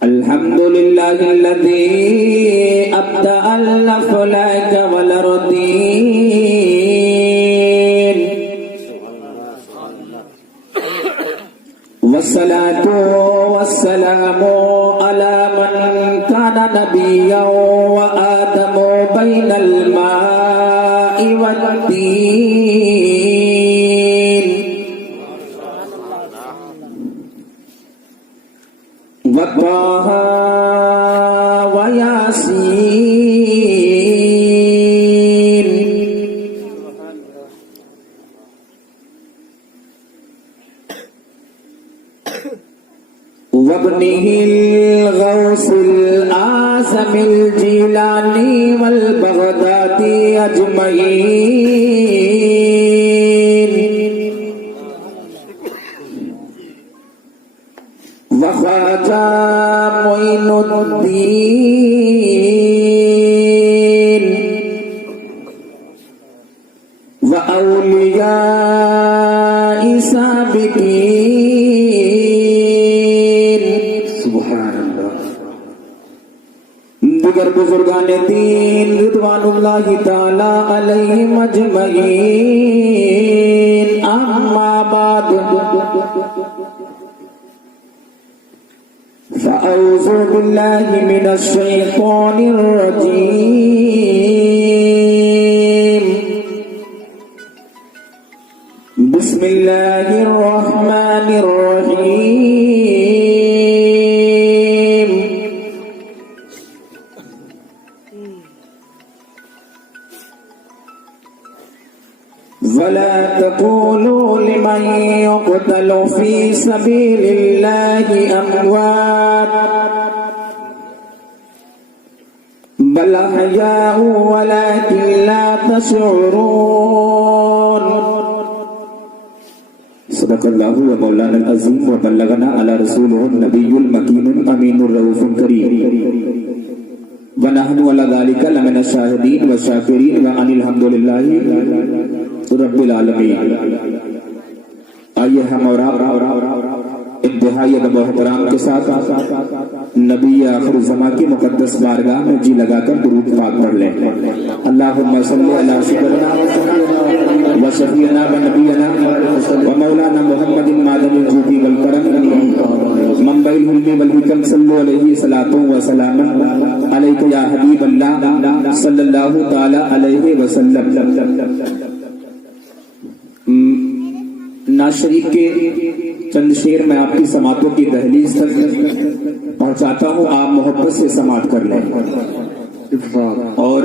الحمد لله الذي أبدأ الأفلاك والأرضين والصلاة والسلام على من كان نبيا وآدم بين الماء والدين وطه وياسين وابنه الغوث الأعظم الجيلاني والبغدادي أجمعين وخواجہ معین الدین وأولیاء سابقین سبحان اللہ دیگر بزرگان دین رضوان اللہ تعالی علیہم اجمعین اما بعد فأعوذ بالله من الشيطان الرجيم بسم الله الرحمن الرحيم ولا تقولوا لمن يقتل في سبيل الله أموات بل أحياء ولكن لا تشعرون صدق الله ومولانا العظيم وبلغنا على رسوله النبي المكين الأمين الرؤوف الكريم ونحن على ذلك لمن الشاهدين والشاكرين وأن الحمد لله رب العالمین. آئیے ہم اور انتہائی ادب و احترام کے ساتھ نبی آخر الزمان کی مقدس بارگاہ میں جی لگا کر درود پاک پڑھ لیں. اللہم صلی علی سیدنا و شفیعنا و نبینا و مولانا محمد معدن الجود والکرم منبع الحلم والحکم صلی علیہ صلاۃ و سلام علیک یا حبیب اللہ صلی اللہ تعالی علیہ وسلم. ناز شریف کے چند شعر میں آپ کی سماعتوں کی دہلیز تک پہنچاتا ہوں. آپ محبت سے سماعت کر لیں. اور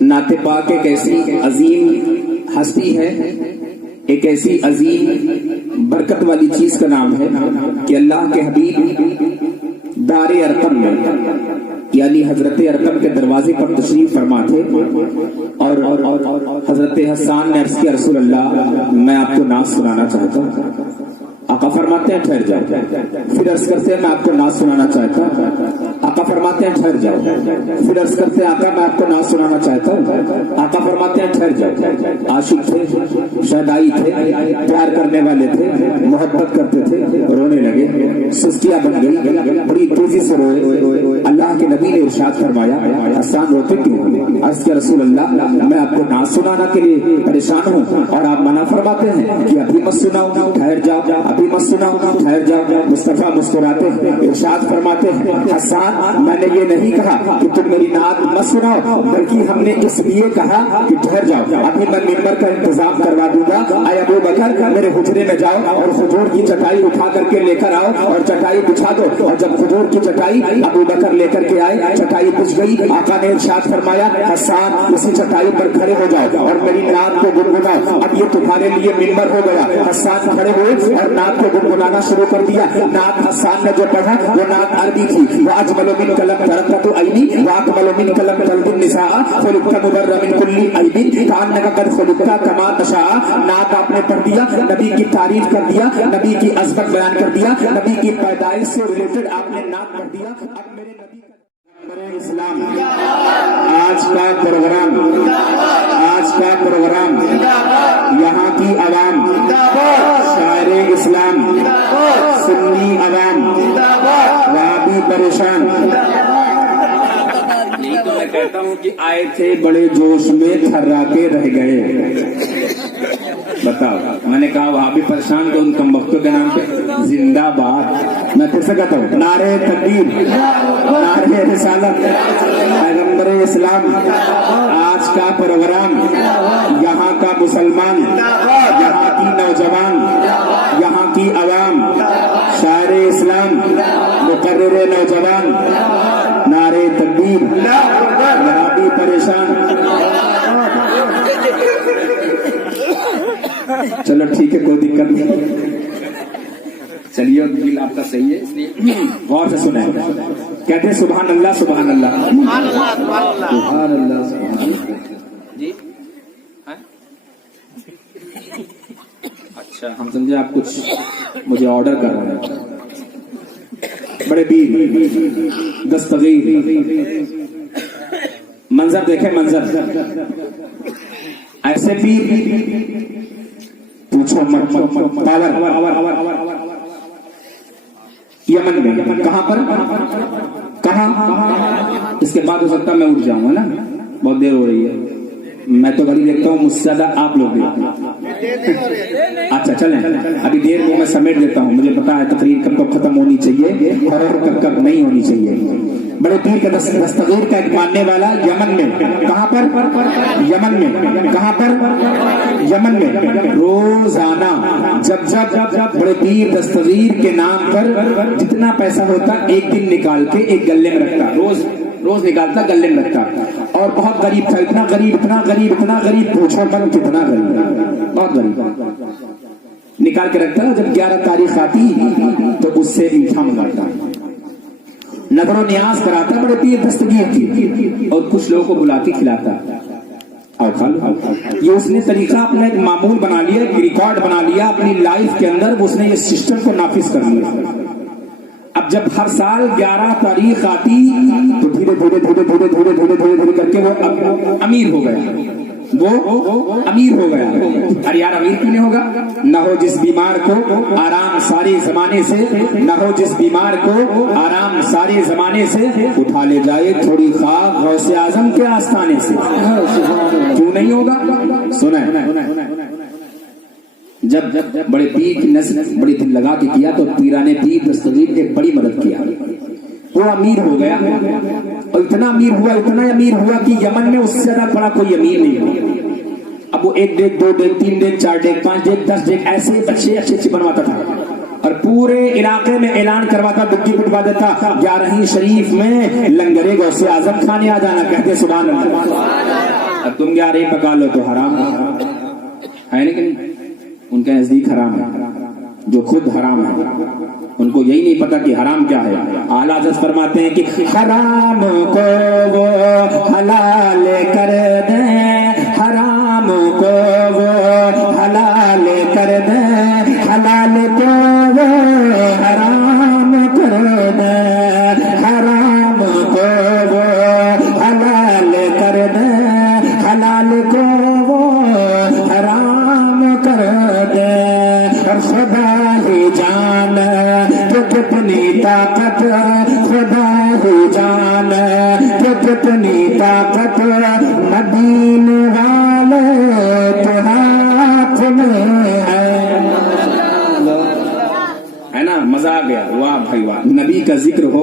نعت پاک ایک ایسی عظیم ہستی ہے، ایک ایسی عظیم برکت والی چیز کا نام ہے کہ اللہ کے حبیب دار ارقم میں یعنی حضرت ارقم کے دروازے پر تشریف فرما تھے اور حضرت حسان نے عرض کیا رسول اللہ میں آپ کو نعت سنانا چاہتا ہوں. آقا فرماتے ہیں ٹھہر جاؤ. پھر عرض کرتے ہیں میں آپ کو نعت سنانا چاہتا ہوں. آقا فرماتے ہیں ٹھہر جاؤ. پھر عرض کرتے ہیں آقا میں آپ کو نعت سنانا چاہتا ہوں. آقا فرماتے ہیں ٹھہر جاؤ. عاشق تھے، شہدائی تھے، پیار کرنے والے تھے، محبت کرتے تھے، رونے لگے، سستیاں بن گئی، بڑی تیزی سے روئے. اللہ کے نبی نے ارشاد فرمایا حسان روتے کیوں؟ عرض کیا رسول اللہ میں آپ کو نعت سنانا کے لیے پریشان ہوں اور آپ منع فرماتے ہیں کہ ابھی مت سناؤ، ٹھہر جاؤ، ابھی مت سناؤ، ٹھہر جاؤ. مصطفیٰ مسکراتے ہیں، ارشاد فرماتے ہیں حسان میں نے یہ نہیں کہا کہ تم میری نعت مت سناؤ، بلکہ ہم نے اس لیے کہا کہ ٹھہر جاؤ، ابھی میں ممبر کا انتظام کروا دوں گا. اے ابو بکر میرے حجرے میں جاؤ اور کھجور کی چٹائی اٹھا کر کے لے کر آؤ اور چٹائی بچھا دو. اور جب کھجور کی چٹائی ابو بکر لے کر کے آئے، چٹائی بچھ گئی. آقا نے ارشاد فرمایا حسان اسی چٹائی پر کھڑے ہو جاؤ اور میری نعت کو گنگناؤ، اب یہ تمہارے لیے ممبر ہو گیا. حسان کھڑے ہوئے اور نعت کو گنگنانا شروع کر دیا. نعت حسان نے جو پڑھا وہ نعت عربی تھی. وَأَجْمَلُ مِنْ كَلَمْ تَرَقَّتُ عَيْنِي وَأَكْمَلُ مِنْ كَلَمْ تَلْدِ النِّسَاءَ خُلِقْتَ مُبَرَّأً مِنْ كُلِّ عَيْبٍ كَأَنَّكَ قَدْ خُلِقْتَ كَمَا تَشَاءُ. نعت آپ نے پڑھ دیا، نبی کی تعریف کر دیا، نبی کی عظمت بیان کر دیا، نبی کی پیدائش سے ریلیٹڈ آپ نے نعت پڑھ دیا. اب میرے نبی اسلام آج کا پروگرام یہاں کی عوام، شاعر اسلام، سنی عوام، परेशान। नहीं तो मैं कहता हूँ कि आए थे बड़े जोश में, थर्रा के रह गए। बताओ, मैंने कहा वहां भी परेशान को उन कम वक्तों के नाम पे जिंदाबाद। मैं फिर से कहता हूँ, नारे तकबीर, नारे रिसालत, पैगंबर इस्लाम। आज का प्रोग्राम यहाँ का मुसलमान, यहाँ की नौजवान, यहाँ की अवाम, शायर इस्लाम, मुकर्रिर नौजवान, नारे तकबीर, यहाँ भी परेशान। चलो ठीक है, कोई दिक्कत नहीं। चलिए, दिल आपका सही है, इसलिए गौर से सुने। कहते हैं सुभान अल्लाह, सुभान अल्लाह, सुभान अल्लाह, सुभान अल्लाह। जी अच्छा, हम समझे आप कुछ मुझे ऑर्डर कर रहे हैं। बड़े पीर दस्तगीर, मंजर देखे, मंजर ऐसे पीर पूछो मत, पावर यमन में, कहां पर, कहां? इसके बाद हो सकता मैं उठ जाऊंगा ना, बहुत देर हो रही है। मैं तो घड़ी देखता हूँ, मुझसे ज्यादा आप लोग देखते। अच्छा चलें, अभी देर को मैं समेट देता हूँ। मुझे पता है तकरीर कब कब खत्म होनी चाहिए और कब कब नहीं होनी चाहिए। बड़े पीर का दस्तगीर का एक मानने वाला यमन में, कहां पर, यमन में, कहां पर, यमन में, रोजाना जब जब बड़े पीर दस्तगीर के नाम पर जितना पैसा होता एक दिन निकाल के एक गले में रखता, रोज निकालता, गले में रखता। और बहुत गरीब था, इतना गरीब, इतना गरीब, इतना गरीब, पूछो मन कितना गरीब, बहुत गरीब। निकाल के रखता, जब 11 तारीख आती तो उससे मीठा मंगाता, नजरो न्याज कराता। बड़े पीर दस्तगीर थी, और कुछ लोगों को बुलाती, खिलाता, आओ खा लो। ये उसने तरीका अपना एक मामूल बना लिया, एक रिकॉर्ड बना लिया अपनी लाइफ के अंदर। उसने ये सिस्टम को नाफिज कर लिया। अब जब हर साल 11 तारीख आती तो धीरे धीरे धीरे धीरे धीरे धीरे धीरे धीरे करके वो अमीर हो गया, वो अमीर हो गया। अरे यार, अमीर क्यों नहीं होगा? न हो जिस बीमार को आराम सारे जमाने से, न हो जिस बीमार को आराम सारे जमाने से, उठा ले जाए थोड़ी खाक गौसे आजम के आस्थाने से। क्यों नहीं होगा? सुना जब बड़े पीर की नस्ल बड़ी दिल लगा के किया तो पीराने पीर दस्तगीर ने बड़ी मदद किया। वो अमीर हो गया, और इतना अमीर हुआ, इतना अमीर हुआ कि यमन में उससे ज्यादा बड़ा कोई अमीर नहीं हुआ। अब वो 1 डेग, 2 डेग, 3 डेग, 4 डेग, 5 डेग, 10 डेग ऐसे अच्छे अच्छे बनवाता था, और पूरे इलाके में ऐलान करवाता, दुक्की पिटवा देता, 11वीं शरीफ में लंगरे गौसे आजम खाने आ जाना। कहते सुभान अल्लाह। अब तुम 11 पका लो तो हराम है नहीं, उनके नजदीक हराम है, जो खुद हराम है। उनको यही नहीं पता कि हराम क्या है। आला हज़रत फरमाते हैं कि हराम को वो हलाल कर दे, हराम को वो हलाल कर दे, हलाल को वो हराम कर दे, हराम को वो हलाल कर दे, हलाल को वो हराम कर दे। और खुदा ही जान तो कितनी ताकत, खुदा ही जान तो कितनी ताकत, मदीने वाले तो हाथ में है ना। मजा आ गया, वाह भाई वाह। नबी का जिक्र हो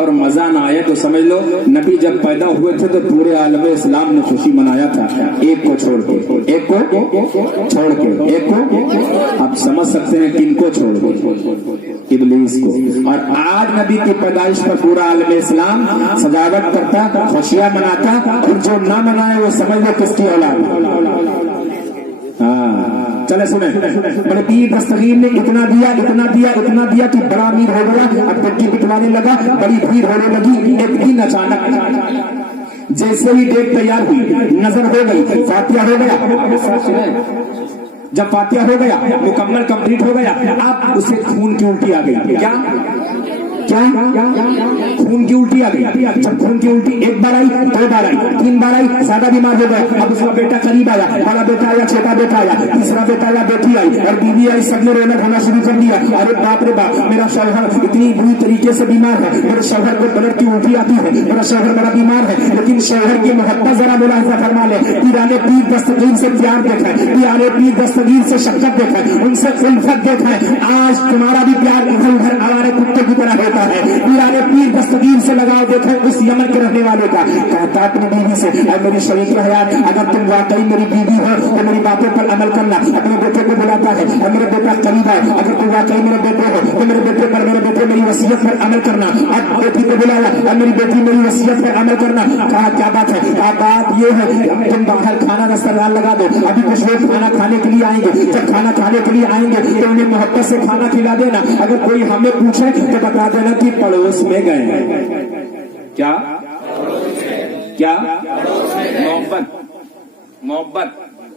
और मजा ना आए तो समझ लो नबी जब पैदा हुए थे तो पूरे आलम इस्लाम ने खुशी मनाया था, एक को छोड़ के, एक को छोड़ के, एक को। आप समझ सकते हैं किनको छोड़ के, इब्लीस को। और आज नबी की पैदाइश पर पूरा आलम इस्लाम सजावट करता, खुशियां मनाता, और जो ना मनाए वो समझ लो किसकी औलाद। हाँ चले सुने, बड़े पीर दस्तगीर ने इतना दिया, इतना दिया, इतना दिया कि बड़ा अमीर हो गया। अब तक पिटवाने लगा, बड़ी भीड़ होने लगी। एक दिन अचानक जैसे ही डेट तैयार हुई, नजर हो गई, फातिहा हो गया। जब फातिहा हो गया, मुकम्मल कंप्लीट हो गया, अब उसे खून की उल्टी आ गई। क्या खून की उल्टी आ गई। जब खून की उल्टी एक बार आई, 2 बार आई, 3 बार आई, ज्यादा बीमार हो गया। अब उसका बेटा करीब आया, बड़ा बेटा आया, छोटा बेटा आया, तीसरा बेटा आया, बेटी आई और बीवी आई, सबने रोना धोना शुरू कर दिया। अरे बाप रे बाप, मेरा शौहर इतनी बुरी तरीके से बीमार है, मेरे शौहर को ब्लड की उल्टी आती है, मेरा शौहर बड़ा बीमार है। लेकिन शौहर की मोहब्बत जरा मुलाहिजा फरमा ले। पीराने पीर दस्तगीर से प्यार देखा है, पीराने पीर दस्तगीर से शफ़क़त देखा है, उनसे उल्फत देखा है। आज तुम्हारा भी प्यार इधर उधर आवारे कुत्ते की तरह होता है। पीराने पीर दस्तगीर से लगाव देखा है उस यमन के रहने वाले का। कहता अपनी बीवी से, मेरी शरीक हयात, अगर तुम वाकई मेरी बीवी हो तो मेरी बातों पर अमल करना। अपने बेटे को बुलाता है, मेरे बेटा करीब है, अगर तुम वाकई मेरे बेटे हो तो मेरे बेटे पर, मेरे बेटे मेरी वसीयत पर अमल करना। अब बेटी को बुलाया, अब मेरी बेटी मेरी वसीयत पर अमल करना। कहा क्या बात है? बात ये है तुम बाहर खाना दस्तरखान लगा दो, अभी कुछ लोग खाना खाने के लिए आएंगे, जब खाना खाने के लिए आएंगे तो उन्हें मोहब्बत से खाना खिला देना। अगर कोई हमें पूछे तो बता देना कि पड़ोस में गए। क्या क्या मोहब्बत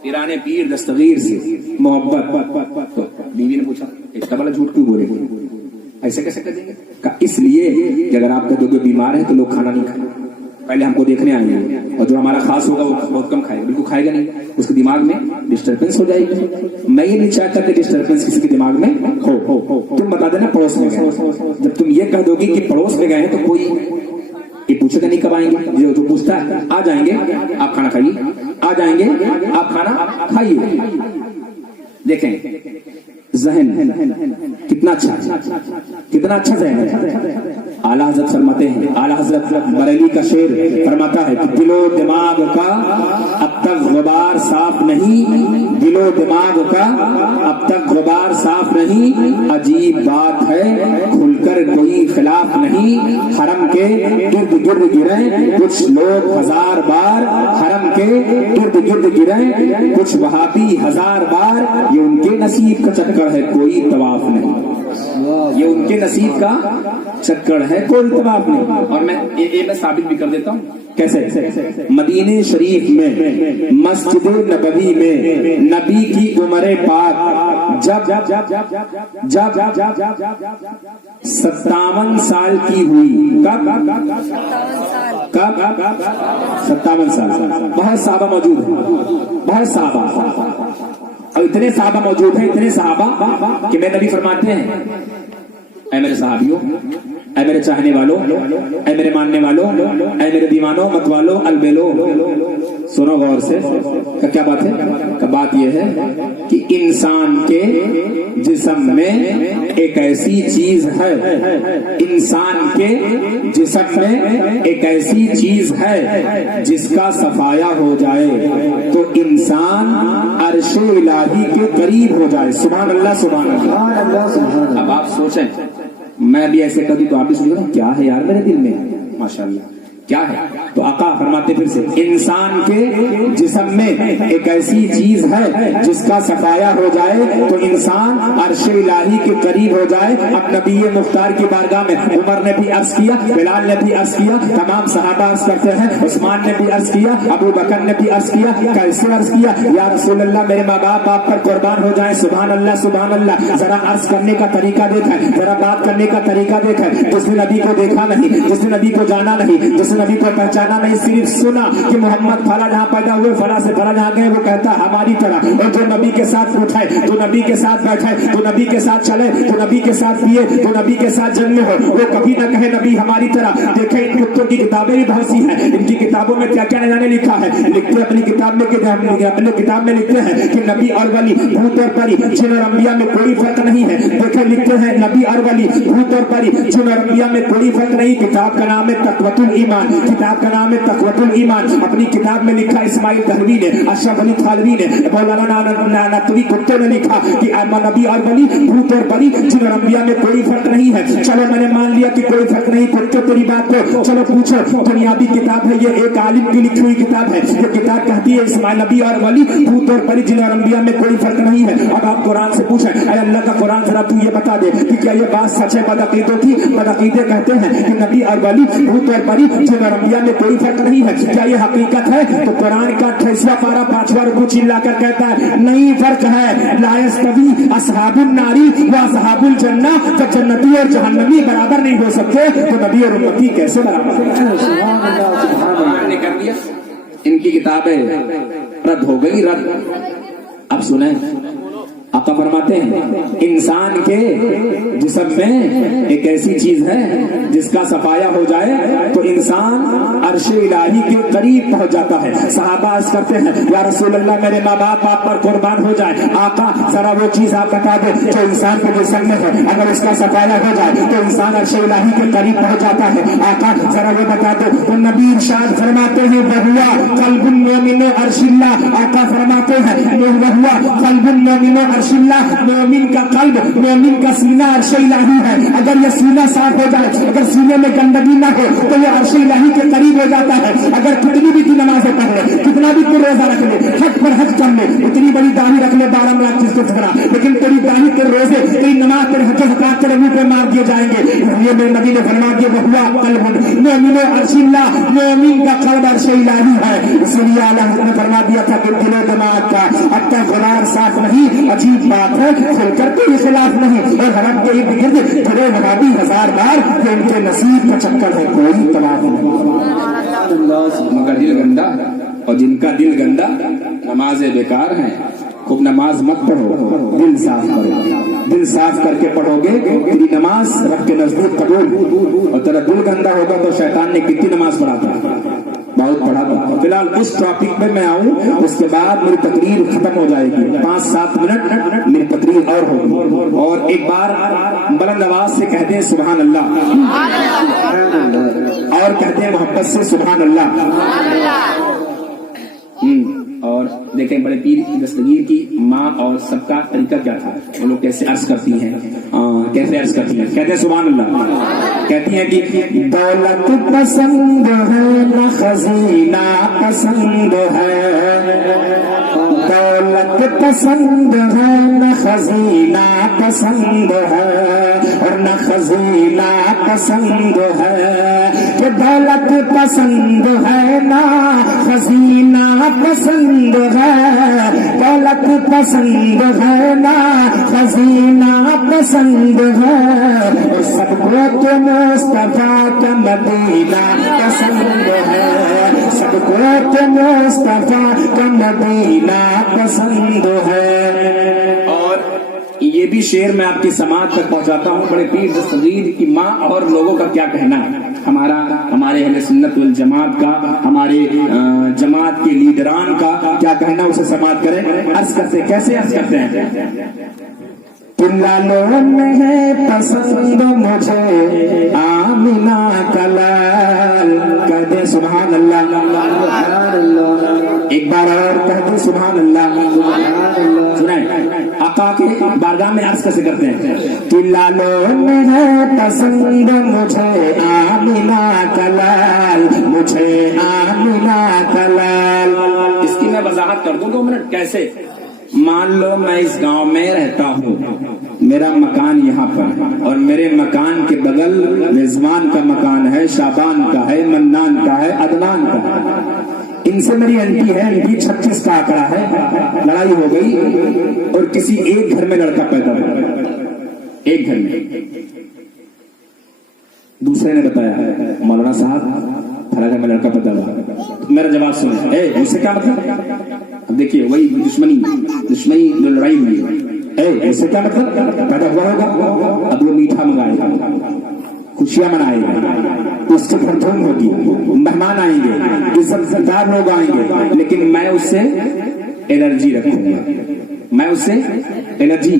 पीराने पीर दस्तगीर से मोहब्बत। तो बीवी ने पूछा इतना बड़ा झूठ क्यों बोले, ऐसे कैसे कर देंगे? इसलिए कि अगर आप कह दोगे बीमार है तो लोग खाना नहीं खाएंगे, पहले हमको देखने आएंगे, और जो हमारा खास होगा वो बहुत कम खाएगा, बिल्कुल खाएगा नहीं, उसके दिमाग में डिस्टर्बेंस हो जाएगी। मैं ये नहीं चाहता कि डिस्टर्बेंस किसी के दिमाग में हो। तुम बता देना पड़ोस में गए। जब तुम ये कह दोगे कि पड़ोस में गए हैं तो कोई ये पूछेगा नहीं कब आएंगे। जो पूछता है आ जाएंगे आप खाना खाइए, आ जाएंगे आप खाना खाइए। देखें ज़हन कितना अच्छा, कितना अच्छा ज़हन है। आला हज़रत फरमाते हैं, आला हज़रत बरेली का शेर फरमाता है कि दिलो दिमाग का अब तक गुबार साफ नहीं, दिलो दिमाग का अब तक गुबार साफ नहीं, अजीब बात है खुलकर कोई खिलाफ नहीं। हरम के इर्द गिर्द गिरे कुछ लोग 1000 बार, हरम के इर्द गिर्द गिरे कुछ वहाबी 1000 बार, ये उनके नसीब का चक्कर है, कोई तवाफ नहीं। ये उनके नसीब का चक्कर है, कोई तवाफ नहीं। और मैं मैं साबित भी कर देता हूँ। कैसे? मदीने शरीफ में मस्जिद नबवी में नबी की उम्र पाक जब 57 साल की हुई, कब 57 साल। बहुत सहाबा मौजूद है, बहुत सहाबा, और इतने सहाबा मौजूद हैं, इतने सहाबा कि मेरे नबी फरमाते हैं, ऐ मेरे सहाबियों, ऐ मेरे चाहने वालों, ऐ मेरे मानने वालों, ऐ मेरे दीवानों मत वालों अलबेलो, सुनो गौर से। क्या बात है? बात यह है कि इंसान के जिस्म में एक ऐसी चीज है, इंसान के जिस्म में एक ऐसी चीज है जिसका सफाया हो जाए तो इंसान अर्शे इलाही के करीब हो जाए। सुभान अल्लाह, सुभान अल्लाह। अब आप सोचें, मैं भी ऐसे कभी तो आप भी सोचो क्या है यार मेरे दिल में, माशाअल्लाह क्या है? तो आका फरमाते फिर से, इंसान के जिस्म में एक ऐसी चीज है जिसका सफाया हो जाए तो इंसान अर्शे इलाही के करीब हो जाए। अब नबी मुख्तार की बारगाह में उमर ने भी अर्ज किया, बिलाल ने भी अर्ज किया, तमाम सहाबा अर्ज करते हैं, उस्मान ने भी अर्ज किया, अबू बकर ने भी अर्ज किया। कैसे अर्ज किया? या रसूल अल्लाह, मेरे माँ बाप आप पर कुर्बान हो जाए। सुभान अल्लाह, सुभान अल्लाह। जरा अर्ज करने का तरीका देखा है, जरा बात करने का तरीका देखा है। जिसने नबी को देखा नहीं, जिसने नबी को जाना नहीं, जिसने नबी को पहचाना नहीं, सिर्फ सुना कि मोहम्मद फला जहाँ पैदा हुए, फला से फला जहाँ गए, वो कहता हमारी तरह। और जो नबी के साथ उठाए, जो नबी के साथ बैठे, जो नबी के साथ चले, जो नबी के साथ पिए, जो नबी के साथ जन्मे हो, वो कभी ना कहे नबी हमारी तरह। देखे इन कुत्तों की किताबें भी बहुत सी हैं, इनकी किताबों में क्या क्या नजाने लिखा है। लिखते अपनी किताब में, अपने किताब में लिखते हैं कि नबी और वली, भूत और परी, जिन और अंबिया में कोई फर्क नहीं है। देखे लिखते हैं नबी और वली, भूत और परी, जिन और अंबिया में कोई फर्क नहीं। किताब का नाम है तक़वतुल ईमान, किताब का नाम है तक़वतुल ईमान। अपनी किताब में लिखा इस्माइल दहलवी ने, अशरफ अली थानवी ने, मौलाना नतवी कुत्ते ने लिखा कि नबी और वली, भूत और परी, जिन और अंबिया में कोई फर्क नहीं है। चलो मैंने मान लिया कि कोई फर्क नहीं, कुत्ते तेरी बात को चलो पूछो। दुनियावी किताब है ये, एक आलिम की लिखी हुई किताब है। ये किताब कहती है इस्माइल नबी और वली, भूत और परी, जिन और अंबिया में कोई फर्क नहीं है। अब आप कुरान से पूछें, अरे अल्लाह का कुरान जरा तू ये बता दे कि क्या ये बात सच है बदअकीदों की? बदअकीदे कहते हैं कि नबी और वली, भूत और परी, जिन और अंबिया में कोई फर्क नहीं है। क्या ये हकीकत है? तो कुरान का 28वां पारा 5वां रुकू चिल्ला कर कहता है नहीं फर्क है। ला यस्तवी असहाबुन नारी व असहाबुल जन्ना, जब जन्नती और जहन्नमी बराबर नहीं हो सकते तो नबी और उम्मती कैसे बराबर ने कर दिया। इनकी किताबें रद्द हो गई, रद्द। अब सुने, आका फरमाते हैं इंसान के जिस्म में एक ऐसी चीज है जिसका सफाया हो जाए तो इंसान अर्श इलाही के करीब पहुंच जाता है। सहाबा अर्ज करते हैं या रसूल अल्लाह मेरे माँ बाप आप पर कुर्बान हो जाए, आका जरा वो चीज आप बता दे जो इंसान के जिस्म में है, अगर उसका सफाया हो जाए तो इंसान अर्श इलाही के करीब पहुंच जाता है। आका जरा वो बता दो। तो नबी इरशाद फरमाते हैं बहुआ कल्बुन मोमिनो अर्शिल्ला, आका फरमाते हैं बहुआ कल्बुन मोमिनो अर्शिल्ला, मोमिन का कल्ब, मोमिन का सीना अर्श इलाही है। अगर ये सीना साफ हो जाए, अगर सीने में गंदगी ना हो तो ये अर्श इलाही के करीब हो जाता है। अगर कितनी भी तू नमाजें पढ़ ले, कितना भी तू रोजा रख ले, हज पर हज कर ले, इतनी बड़ी दाढ़ी रख ले 12 लाख चीज ठुकरा, लेकिन तेरी दाढ़ी के रोजे तेरी नमाज तेरे हज हकात तेरे मुंह पे मार दिए जाएंगे। ये मेरे नबी ने फरमा दिया बहुआ कल्ब मोमिनो अर्शिल्ला, मोमिन का कल्ब अर्श इलाही है। इसलिए अल्लाह ने फरमा दिया था कि दिलो दिमाग का अब तक गुनाह साफ नहीं, अजीब बात है, खुलकर कोई खिलाफ नहीं। और हरम के इर्द गिर्द फिरे नवाबी 1000 बार, ये उनके नसीब का चक्कर है, कोई तलाफ नहीं। मगर दिल गंदा, और जिनका दिल गंदा नमाजें बेकार हैं। खूब नमाज मत पढ़ो, दिल साफ करो। दिल साफ करके पढ़ोगे तेरी नमाज रब के नजदीक कबूल। और तेरा दिल गंदा होगा तो शैतान ने कितनी नमाज पढ़ाता, बहुत पढ़ा था। फिलहाल उस टॉपिक पे मैं आऊं, उसके बाद मेरी तकरीर खत्म हो जाएगी। 5-7 मिनट मेरी तकरीर और होगी। और एक बार बुलंद आवाज से कहते हैं सुभान अल्लाह, और कहते हैं मोहब्बत से सुभान अल्लाह। और देखें बड़े पीर की दस्तगीर की माँ और सबका तरीका क्या था, वो लोग कैसे अर्ज करती हैं, कैसे अर्ज करती हैं। कहते हैं सुभान अल्लाह, कहती हैं कि दौलत पसंद है न खजीना पसंद है, दौलत पसंद है न खजीना पसंद है, और न खजीना पसंद है। कि दौलत पसंद है ना खजीना पसंद है, दौलत पसंद है ना खजीना पसंद है, और सबको तो मुस्तफा का मदीना पसंद है, सबको तो मुस्तफा का मदीना पसंद है। और ये भी शेर मैं आपकी समाज तक पहुंचाता हूँ। बड़े पीर दस्तगीर की माँ और लोगों का क्या कहना है, हमारे अहले सुन्नत वल जमात का, हमारे जमात के लीडरान का क्या कहना, उसे समाप्त करें। अर्ज करते कैसे अर्ज करते हैं, तुल्लालों में है पसंद मुझे आमिना का लाल, कहते हैं सुभान अल्लाह। एक बार और कहते हैं सुभान अल्लाह। सुनाए आका के बारगाह में अर्ज कैसे करते हैं, तुल्लालों में है पसंद मुझे आमिना का लाल, मुझे आमिना का लाल। इसकी मैं वजाहत कर दूं 2 मिनट। कैसे, मान लो मैं इस गांव में रहता हूँ, मेरा मकान यहाँ पर, और मेरे मकान के बगल रिजवान का मकान है, शाबान का है, मन्नान का है, अदनान का है। इनसे मेरी आंटी है, इनकी 36 का आंकड़ा है। लड़ाई हो गई और किसी एक घर में लड़का पैदा हुआ, एक घर में। दूसरे ने बताया मौलाना साहब फला घर में लड़का पैदा हुआ। तो मेरा जवाब सुने, इससे क्या मतलब। अब देखिए वही दुश्मनी जो लड़ाई हुई, इससे क्या मतलब, पैदा हुआ होगा। अब वो मीठा मंगाएगा, खुशियां मनाएगा, उसके घर धूम होगी, मेहमान आएंगे, इज्जतदार लोग आएंगे, लेकिन मैं उससे एलर्जी रखूंगा, मैं उससे एलर्जी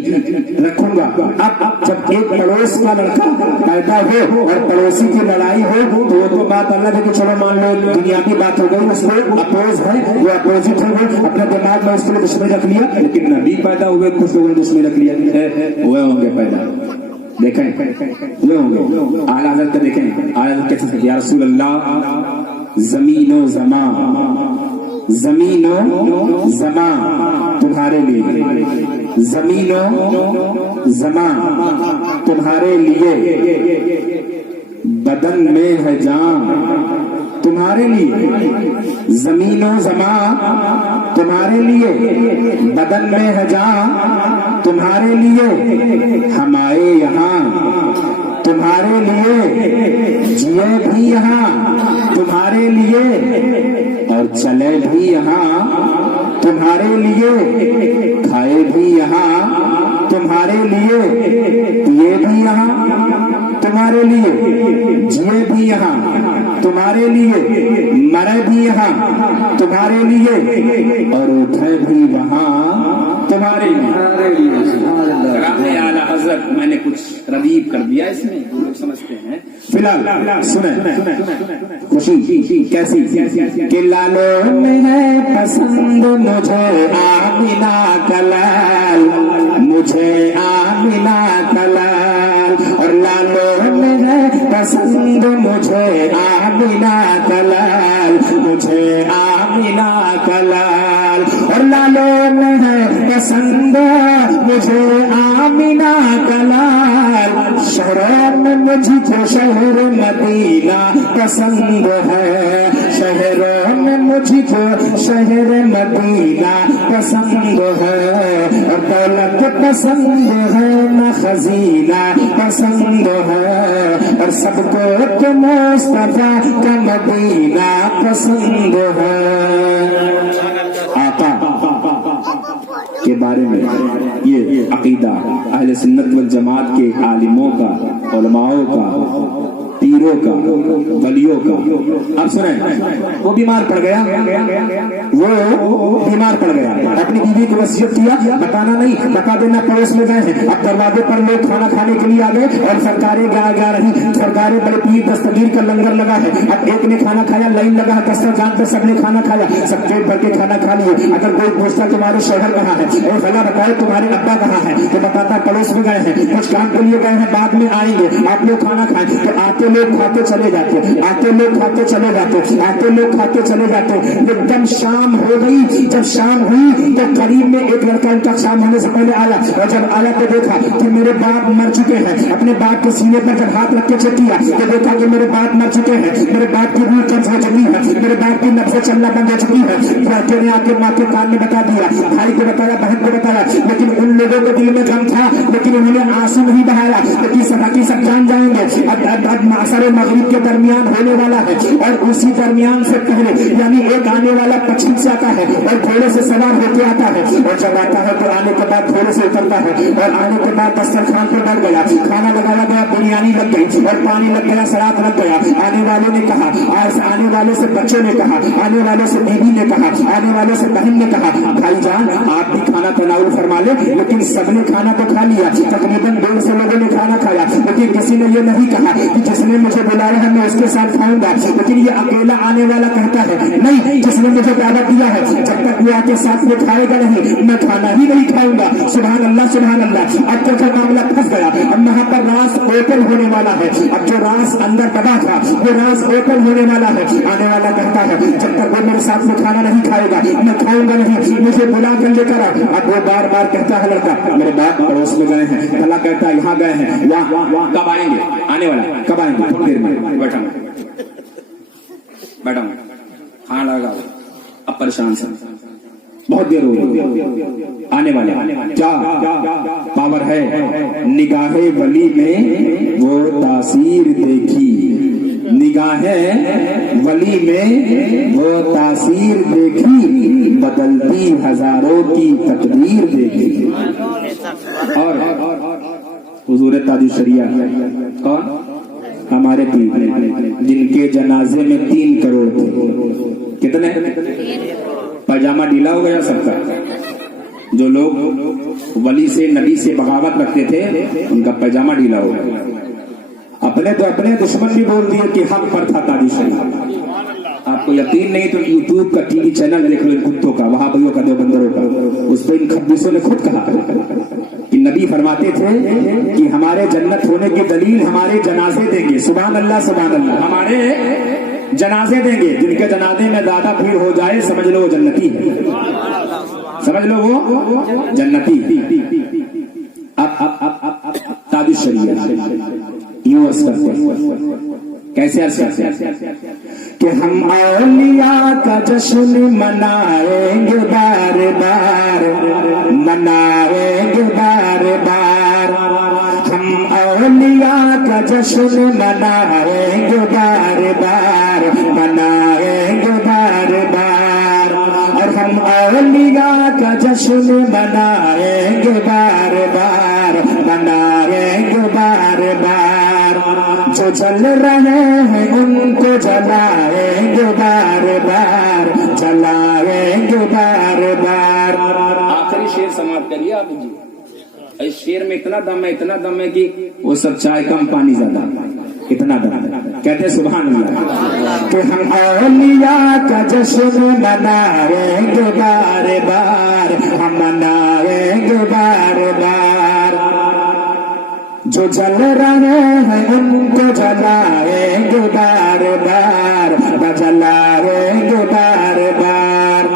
रखूंगा। अब जब एक पड़ोस का लड़का पैदा हो और पड़ोसी की लड़ाई हो तो वो तो बात अलग है कि चलो मान लो दुनिया की बात हो गई, उसमें अपोज है, वो अपोजिट है, वो अपने दिमाग में उसके लिए दुश्मनी रख लिया। लेकिन नबी पैदा हुए, कुछ लोगों ने दुश्मनी रख लिया, हुए होंगे पैदा, देखें हुए होंगे। आला हज़रत का देखें, आला हज़रत कैसे, या रसूल अल्लाह ज़मीनो ज़मा, ज़मीनो ज़मा तुम्हारे लिए, ज़मीनो ज़मा तुम्हारे लिए, बदन में है जान تمہارے لیے، زمین و زمان تمہارے لیے، بدن میں ہے جان تمہارے لیے، ہم آئے یہاں تمہارے لیے، جیے بھی یہاں تمہارے لیے، اور چلے بھی یہاں تمہارے لیے، کھائے بھی یہاں تمہارے لیے، پیے بھی یہاں تمہارے لیے، جیے بھی یہاں تمہارے لیے، مرے بھی یہاں تمہارے لیے، اور اٹھے بھی وہاں تمہارے لیے۔ اعلیٰ حضرت میں نے کچھ ردیف کر دیا اس میں، لوگ سمجھتے ہیں۔ فی الحال سنیں خوشی کیسی کہ لالو میں ہے پسند مجھے آمینہ کا لال، مجھے آمینہ کا لال، اور لالو میں ہے پسند مجھے آمینہ کا لال، مجھے آمینہ کا لال، اور لالو میں ہے پسند مجھے آمینہ کا لال، شہروں میں مجھ کو شہر مدینہ پسند ہے، شہروں میں مجھ کو شہر مدینہ پسند ہے، اور دولت پسند ہے نہ خزینہ پسند ہے، اور سب کو تو مصطفیٰ کا مدینہ پسند ہے۔ آقا کے بارے میں یہ عقیدہ اہل سنت والجماعت کے عالموں کا، علماؤں کا، پیروں کا، ولیوں کا۔ اب سنیں، وہ بیمار پڑ گیا، وہ بیمار پڑ گیا، اپنی بیوی کو وصیت کیا، بتانا نہیں، بتا دینا پڑوس میں گئے ہیں، اب دروازے پر لوگ کھانا کھانے کے لیے آ گئے اور سرکاریں گا رہی، سرکاریں بڑے پیر دستگیر کا لنگر لگا ہے، اب ایک نے کھانا کھایا، لائن لگا ہے، دسترخوان پر سب نے کھانا کھایا، سب پیٹ بھر کے کھانا کھا لیے۔ اگر کوئی پوچھتا تمہارے شوہر کہاں ہے، اور فلاں بتائے تمہارے ابا کہاں ہے، تو بتاتا پڑوس میں گئے ہیں، کچھ کام کے لیے گئے ہیں، بعد میں آئیں گے، آپ لوگ کھانا کھائیں، تو آتے لوگ کھاتے چلے جاتے، آتے لوگ کھاتے چلے جاتے، آتے لوگ کھاتے چلے جاتے۔ ایک دم شام ہو گئی، جب شام ہوئی تو قریب میں ایک لڑکا ان کا شام ہونے سے پہلے آیا، اور جب آیا تو دیکھا کہ میرے باپ مر چکے ہیں، اپنے باپ کے سینے پر جب ہاتھ رکھ کے چیک کیا تو دیکھا کہ میرے باپ مر چکے ہیں، میرے باپ کی روح قبض ہو چکی ہے، میرے باپ کی نبضیں چلنا بند ہو چکی ہے۔ لڑکے نے آ کے ماں کے کان میں بتا دیا، بھائی کو بتایا، بہن کو بتایا، لیکن ان لوگوں کے دل میں غم تھا، لیکن انہوں نے آنسو نہیں بہایا، لیکن سب جان جائیں گے اب معصر مغرب کے درمیان ہونے والا ہے، اور اسی درمیان سے پہلے یعنی ایک آنے والا پچھم سے آتا ہے اور گھوڑے سے سوار ہو کے آتا ہے، اور جب آتا ہے تو آنے کے بعد گھوڑے سے اترتا ہے، اور آنے کے بعد دسترخوان پر بیٹھ گیا، کھانا لگایا گیا، بریانی لگ گئی اور پانی لگ گیا، سلاد لگ گیا۔ آنے والوں نے کہا، آنے والوں سے بچوں نے کہا، آنے والوں سے بیوی نے کہا، آنے والوں سے بہن نے کہا، بھائی جان آپ بھی کھانا تناول فرما لے، لیکن سب نے کھانا تو کھا لیا، تقریباً 150 لوگوں نے کھانا کھایا، لیکن کسی نے یہ نہیں کہا کہ جس نے مجھے بلایا ہے میں اس کے ساتھ کھاؤں گا، لیکن یہ اکیلا آنے والا کہتا ہے نہیں، جس نے مجھے دعوت دیا ہے جب تک وہ کے ساتھ میں کھائے گا نہیں میں کھانا ہی نہیں کھاؤں گا۔ سبحان اللہ سبحان اللہ۔ اب تو معاملہ پھنس گیا، اب وہاں پر راز اوپن ہونے والا ہے، اب جو راز اندر دبا تھا وہ راز اوپن ہونے والا ہے۔ آنے والا کہتا ہے جب تک وہ میرے ساتھ میں کھانا نہیں کھائے گا میں کھاؤں گا نہیں، مجھے بلا کر لے کر آ۔ اب وہ بار بار کہتا ہے لڑکا میرے باپ پڑوس میں گئے ہیں، اللہ کہتا ہے یہاں گئے ہیں، وہاں کب آئیں گے، آنے والا کب آئیں گے، تھوڑی دیر میں بیٹھا بیٹھا کھانا لگا، اب پریشان سے بہت دیر ہو گئی، آنے والے کیا پاور ہے نگاہ ولی میں وہ تاثیر دیکھی، نگاہ ولی میں وہ تاثیر دیکھی، بدلتی ہزاروں کی تقدیر دیکھی۔ اور حضور تاج الشریعہ کون؟ ہمارے پیر جن کے جنازے میں 3 کروڑ تھے، کتنے؟ پاجامہ ڈھیلا ہو گیا سب کا۔ جو لوگ ولی سے نبی سے بغاوت رکھتے تھے ان کا پاجامہ ڈھیلا ہو گیا۔ اپنے تو اپنے دشمن بھی بول دیے کہ حق پر تھا تاج شریف۔ آپ کو یقین نہیں تو یوٹیوب کا ٹی وی چینل دیکھ لو، ان کتوں کا، وہابیوں کا، دیوبندروں کا، اس پہ ان خبیثوں نے خود کہا کہ نبی فرماتے تھے کہ ہمارے جنت ہونے کی دلیل ہمارے جنازے دیں گے۔ سبحان اللہ سبحان اللہ۔ ہمارے جنازے دیں گے، جن کے جنازے میں زیادہ بھیڑ ہو جائے سمجھ لو وہ جنتی ہے، سمجھ لو وہ جنتی۔ اب تاج الشریعہ یوں کرتے कैसे अर्ज करते हैं कि हम औलिया का जश्न मनाएंगे बार बार, मनाएंगे बार बार, हम औलिया का जश्न मनाएंगे बार बार, मनाएंगे बार बार, और हम औलिया का जश्न मनाएंगे बार बार, मनाएंगे बार बार, जो जल रहे हैं उनको जलाएंगे बार बार, जलाएंगे बार बार। आखिरी शेर समाप्त करिए आप जी। इस शेर में इतना दम है, इतना दम है कि वो सब चाय कम पानी ज्यादा, इतना दम है। कहते सुभान अल्लाह कि हम औलिया का जश्न मनाएंगे बार बार, हम मनाएंगे बार बार, जो जल रहे हैं उनको जलाएंगे बार बार, जलाएंगे बार बार,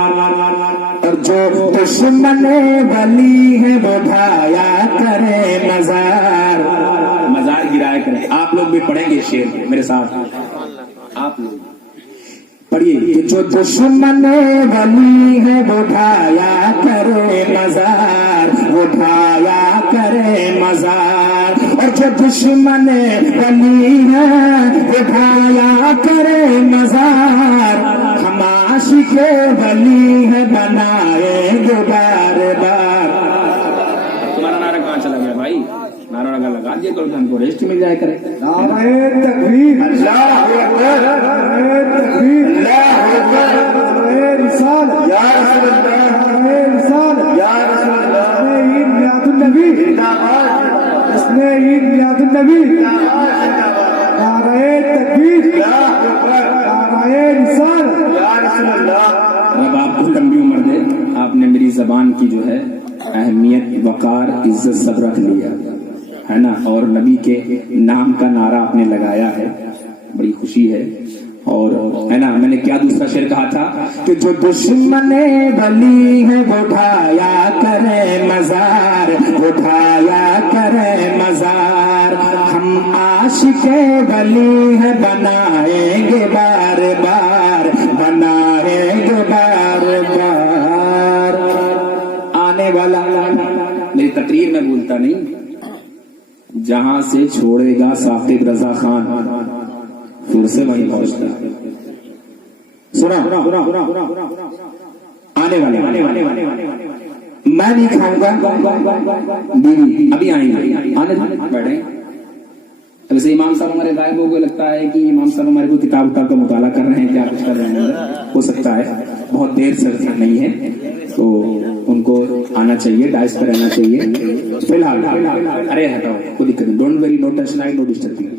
और जो दुश्मन वली है वो ढाया करे मजार, मजार गिराया करे। आप लोग भी पढ़ेंगे शेर मेरे साथ, आप लोग पढ़िए कि जो दुश्मन वली है वो ढाया करे मजार, वो ढाया करे मजार, और जो दुश्मन वली है वो ढाया करे मजार, हम आशिके वली है बनाएंगे बार बार। तुम्हारा नारा कहाँ चला गया भाई? नारा लगा दिए कल हमको रेस्ट मिल जाए करे। नारे तकबीर, अल्लाह अकबर, नारे तकबीर, अल्लाह अकबर, नारे रिसालत, या रसूल अल्लाह, नारे रिसालत, या रसूल अल्लाह, इसने ईद मिलादुन नबी, जिंदाबाद, इसने ईद मिलादुन नबी, जिंदाबाद, नारे तकबीर, अल्लाह अकबर, नारे रिसालत, या रसूल अल्लाह। रब आपको लंबी उम्र दे। आपने मेरी जबान की जो है अहमियत, वकार, इज्जत सब रख लिया है ना, और नबी के नाम का नारा आपने लगाया है, बड़ी खुशी है। और है ना, मैंने क्या दूसरा शेर कहा था कि जो दुश्मन वली है वो ढाया करे मजार, वो ढाया करे मजार, हम आशिके वली है बनाएंगे बार बार, बनाएंगे बार बार। आने वाला मेरी तकरीर में भूलता नहीं, जहां से छोड़ेगा साकिब रजा खान फिर से वहीं पहुंचता। सुना आने वाले मैं नहीं खाऊंगा, बीवी अभी आएंगे, आने बैठे। अब से इमाम साहब हमारे गायब हो गए, लगता है कि इमाम साहब हमारे को किताब उताब का मुताला कर रहे हैं, क्या कुछ कर रहे हैं, हो सकता है बहुत देर से नहीं है, तो उनको आना चाहिए, डाइस पर रहना चाहिए। फिलहाल अरे हटाओ, कोई दिक्कत नहीं, don't worry, no tension, I no disturbing.